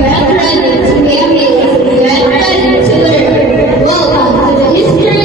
Get ready to be amazed. Get ready to learn. Welcome to the history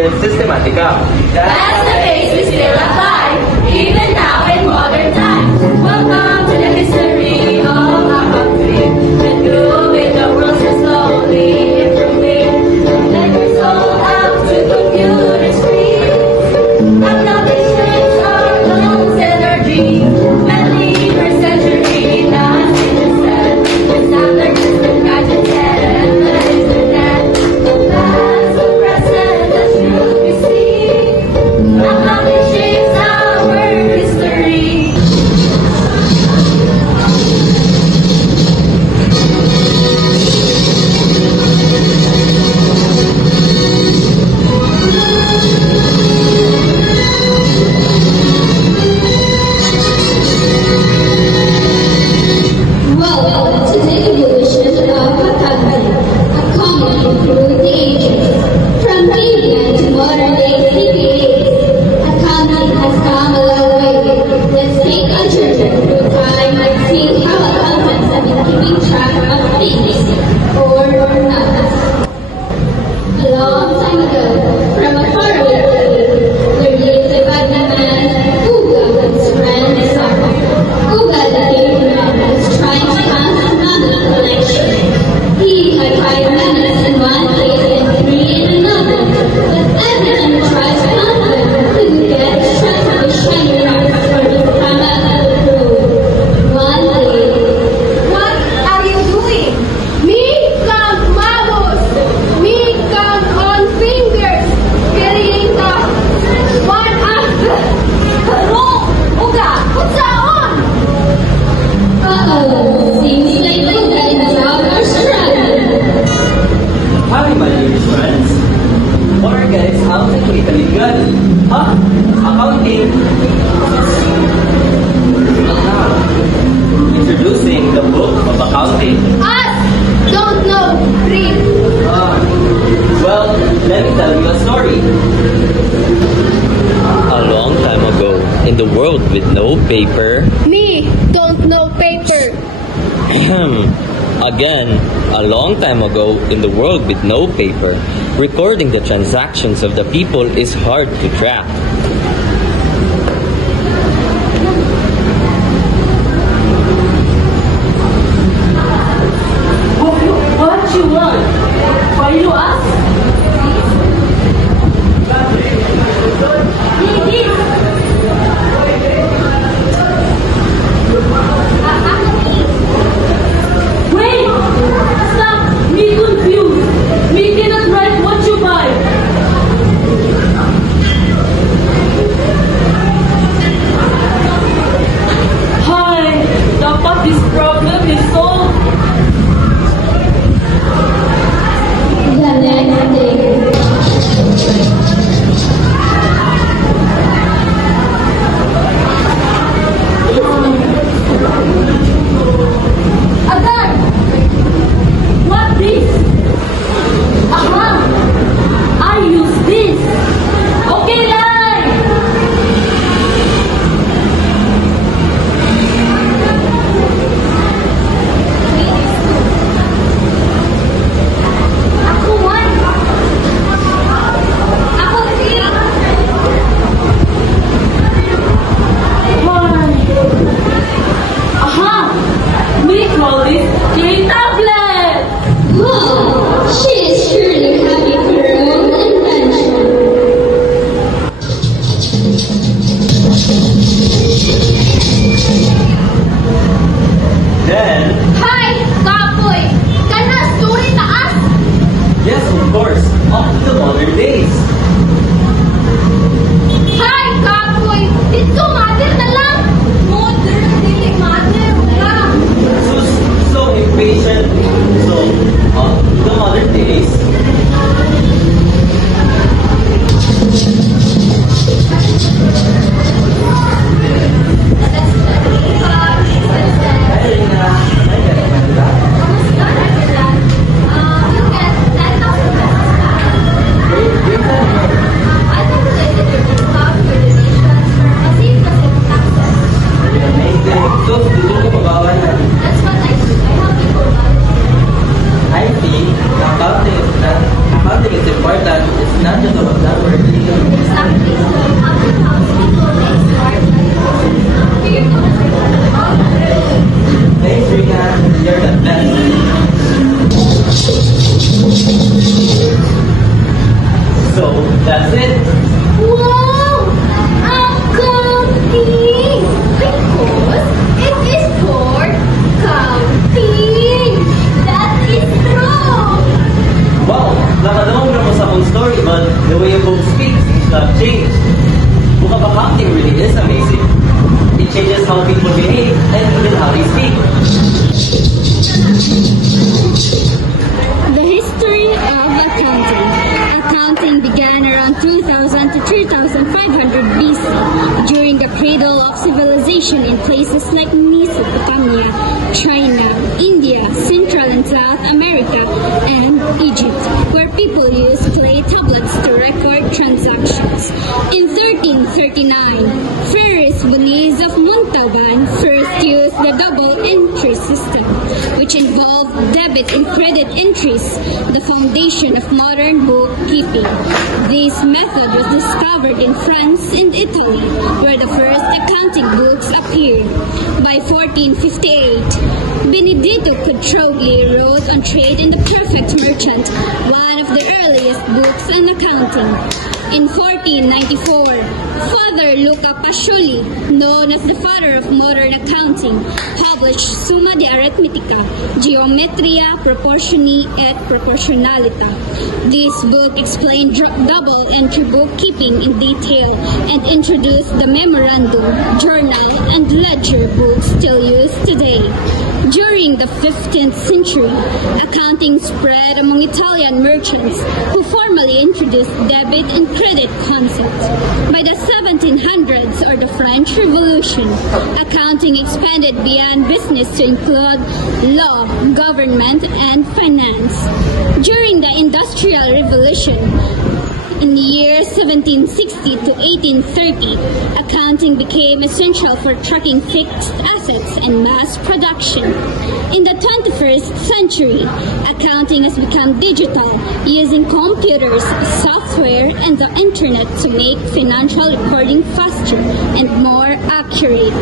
of Systematica. That's the base we still apply, even now in modern times. Welcome to the history of our country. And moving the world so slowly improving. Let your soul out to computer screens. Acknowledgement our goals and our dreams. 21st century, that's it instead. With standard system gadgets and the internet. The past, the present, the truth we see. Accomplishing our history. Welcome to the evolution of a country, a comedy through the ages. From caveman to modern day CPAs, a country has come a long way. Let's take a journey through time and see how accountants have been keeping track of things, or not. A long time ago, from a faraway place, there lived a badly man, Uga, with his friend Saka. Uga, the caveman, was trying to pass another collection. He had 5 minutes in one place and 3 in another, but every time he tried to count them, he would get struck with shiny rocks for his come out of the road. One day, What are you doing? Me count marbles. Me count on fingers. Carrying the one after. Hello, Uga, what's that on? uh-oh, seems like Uga and Saka are struggling. Hi, my dear friends. What guys, how's the legal? Huh? Accounting. Introducing the book of accounting. Us don't know read. Well, let me tell you a story. A long time ago, in the world with no paper, Me don't know paper. again, a long time ago, in the world with no paper, recording the transactions of the people is hard to track. What you want? Why you ask? Wait! Stop! Me confused. Me cannot write what you buy. So, dito ko magawa yan. That's what I do. I help people manage. I think accounting is important. It's not just about numbers. Exactly. Accounting helps people make smart decisions. Do you know what I'm about? Thanks, Rina. You're the best. So, that's it. Wow! Accounting! Because it is for counting. That is true! Wow, nakadawag na mo sa akong story, but the way you both speak seems to have changed. Book of accounting really is amazing. It changes how people behave and even how they speak. The history of accounting. Accounting began around 2000 to 3500 BC during the cradle of civilization in places like Mesopotamia, China, India, Central and South America, and Egypt, where people used clay tablets to record transactions. In 1339, Ferris Boniz of Montalban first used the double entry system, which involved debit and credit entries, the foundation of modern bookkeeping. This method was discovered in France and Italy, where the first accounting books appeared. By 1458, Benedetto Petrogli wrote on trade in The Perfect Merchant, one of the earliest books on accounting. In 1494, Father Luca Pacioli, known as the father of modern accounting, published Summa de Arithmetica, Geometria Proportioni et Proportionalita. This book explained double entry bookkeeping in detail and introduced the memorandum, journal, and ledger books still used today. During the 15th century, accounting spread among Italian merchants who formally introduced debit and credit concepts. By the 1700s or the French Revolution, accounting expanded beyond business to include law, government, and finance. During the Industrial Revolution, in the years 1760 to 1830, accounting became essential for tracking fixed assets and mass production. In the 21st century, accounting has become digital, using computers, software, and the internet to make financial reporting faster and more accurate.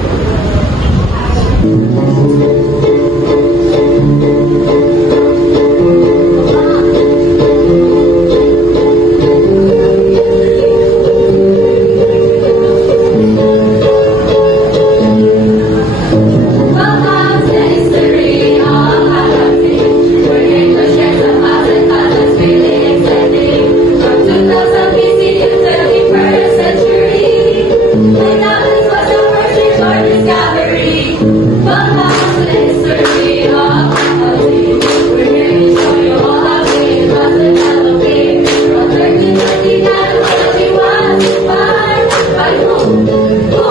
Welcome to the history of accounting, where English gets a thousand titles really extending from 2000 BC to the 21st century. Without this was the first or discovery. Welcome to the history of accounting. We're here to show you all how we must develop it. From 1339 to 21, by whom? Who?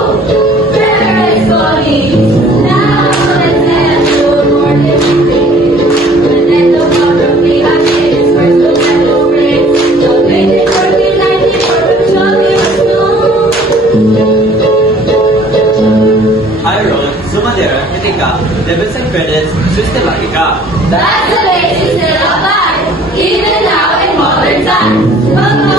Ferris Boniz. Now let's head to more differently. When they look up from the actions, first look at the rings. So they did 1490 for Petrogli was known. I wrote Summa de Arithmetica, Debits and Credits, Systematica. That's the basis still applies, even now in modern times. Welcome